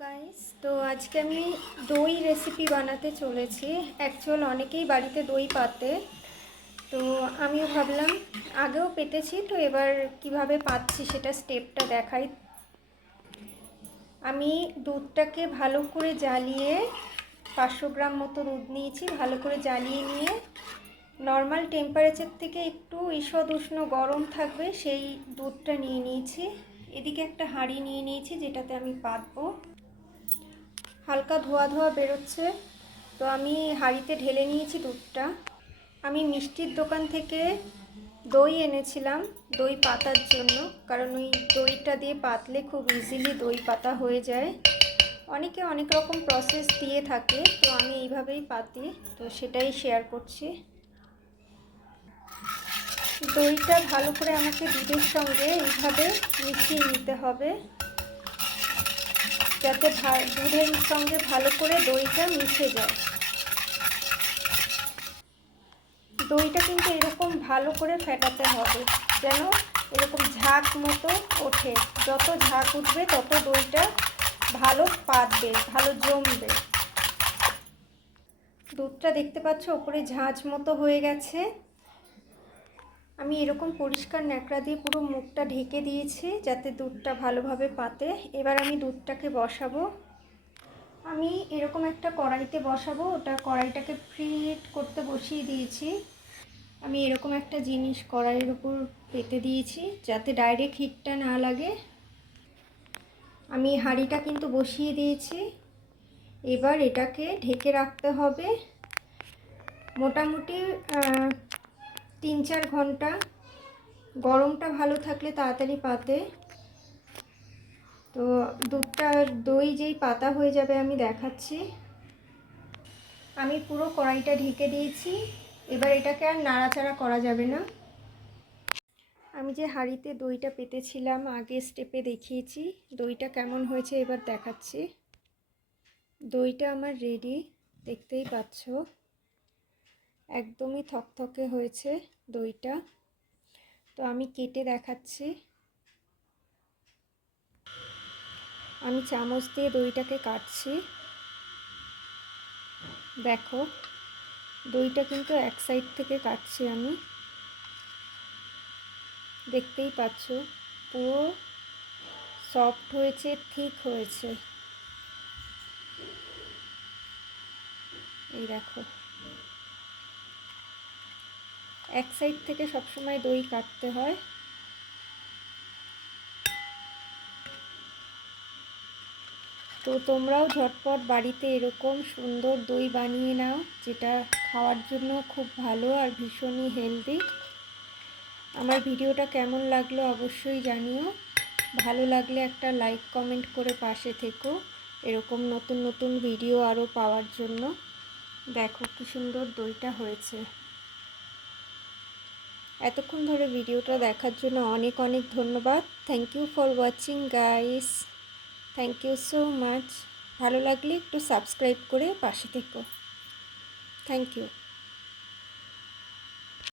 Guys, তো আজকে আমি দই রেসিপি বানাতে চলেছি। অ্যাকচুয়াল অনেকেই বাড়িতে দই পাতে, তো আমিও ভাবলাম আগেও পেতেছি, তো এবার কিভাবে পাচ্ছি সেটা স্টেপটা দেখাই। আমি দুধটাকে ভালো করে জ্বালিয়ে 500 গ্রাম মতো দুধ নিয়েছি। ভালো করে জ্বালিয়ে নিয়ে নর্মাল টেম্পারেচার থেকে একটু ঈষৎ উষ্ণ গরম থাকবে সেই দুধটা নিয়ে নিয়েছি। এদিকে একটা হাঁড়ি নিয়ে নিয়েছি যেটাতে আমি পাতবো। হালকা ধোয়া ধোয়া বেরোচ্ছে, তো আমি হাঁড়িতে ঢেলে নিয়েছি দুধটা। আমি মিষ্টির দোকান থেকে দই এনেছিলাম দই পাতার জন্য, কারণ ওই দইটা দিয়ে পাতলে খুব ইজিলি দই পাতা হয়ে যায়। অনেকে অনেক রকম প্রসেস দিয়ে থাকে, তো আমি এইভাবেই পাতি, তো সেটাই শেয়ার করছি। দইটা ভালো করে আমাকে দুধের সঙ্গে এইভাবে মিশিয়ে নিতে হবে, যাতে দুধের সঙ্গে ভালো করে দইটা মিশে যায়। দইটা কিন্তু এরকম ভালো করে ফেটাতে হবে, যেন এরকম ঝাঁক মতো ওঠে। যত ঝাঁক উঠবে তত দইটা ভালো পাতবে, ভালো জমবে। দুধটা দেখতে পাচ্ছ ওপরে ঝাঁঝ মতো হয়ে গেছে। আমি এরকম পরিষ্কার ন্যাকড়া দিয়ে পুরো মুখটা ঢেকে দিয়েছি যাতে দুধটা ভালোভাবে পাতে। এবার আমি দুধটাকে বসাবো। আমি এরকম একটা কড়াইতে বসাবো, ওটা কড়াইটাকে প্রিহিট করতে বসিয়ে দিয়েছি। আমি এরকম একটা জিনিস কড়াইয়ের উপর পেতে দিয়েছি যাতে ডাইরেক্ট হিটটা না লাগে। আমি হাঁড়িটা কিন্তু বসিয়ে দিয়েছি। এবার এটাকে ঢেকে রাখতে হবে মোটামুটি 3-4 ঘন্টা। গরমটা ভালো থাকলে তাড়াতাড়ি পাতে। তো দুধটা দই যেই পাতা হয়ে যাবে আমি দেখাচ্ছি। আমি পুরো কড়াইটা ঢেকে দিয়েছি। এবার এটাকে আর নাড়াচাড়া করা যাবে না। আমি যে হাঁড়িতে দইটা পেতেছিলাম আগে স্টেপে দেখিয়েছি, দইটা কেমন হয়েছে এবার দেখাচ্ছি। দইটা আমার রেডি, দেখতেই পাচ্ছ একদমই থকথকে হয়েছে দইটা। তো আমি কেটে দেখাচ্ছি। আমি চামচ দিয়ে দইটাকে কাটছি। দেখো দইটা কিন্তু এক সাইড থেকে কাটছি আমি, দেখতেই পাচ্ছ পুরো সফট হয়েছে, ঠিক হয়েছে। এই দেখো, এক সাইড থেকে সবসময় দই কাটতে হয়। তো তোমরাও ঝটপট বাড়িতে এরকম সুন্দর দই বানিয়ে নাও, যেটা খাওয়ার জন্য খুব ভালো আর ভীষণই হেলদি। আমার ভিডিওটা কেমন লাগলো অবশ্যই জানিও। ভালো লাগলে একটা লাইক কমেন্ট করে পাশে থেকো এরকম নতুন নতুন ভিডিও আরও পাওয়ার জন্য। দেখো কি সুন্দর দইটা হয়েছে। এতক্ষণ ধরে ভিডিওটা দেখার জন্য অনেক অনেক ধন্যবাদ। Thank you for watching guys, thank you so much. ভালো লাগলে একটু সাবস্ক্রাইব করে পাশে থেকো। Thank you.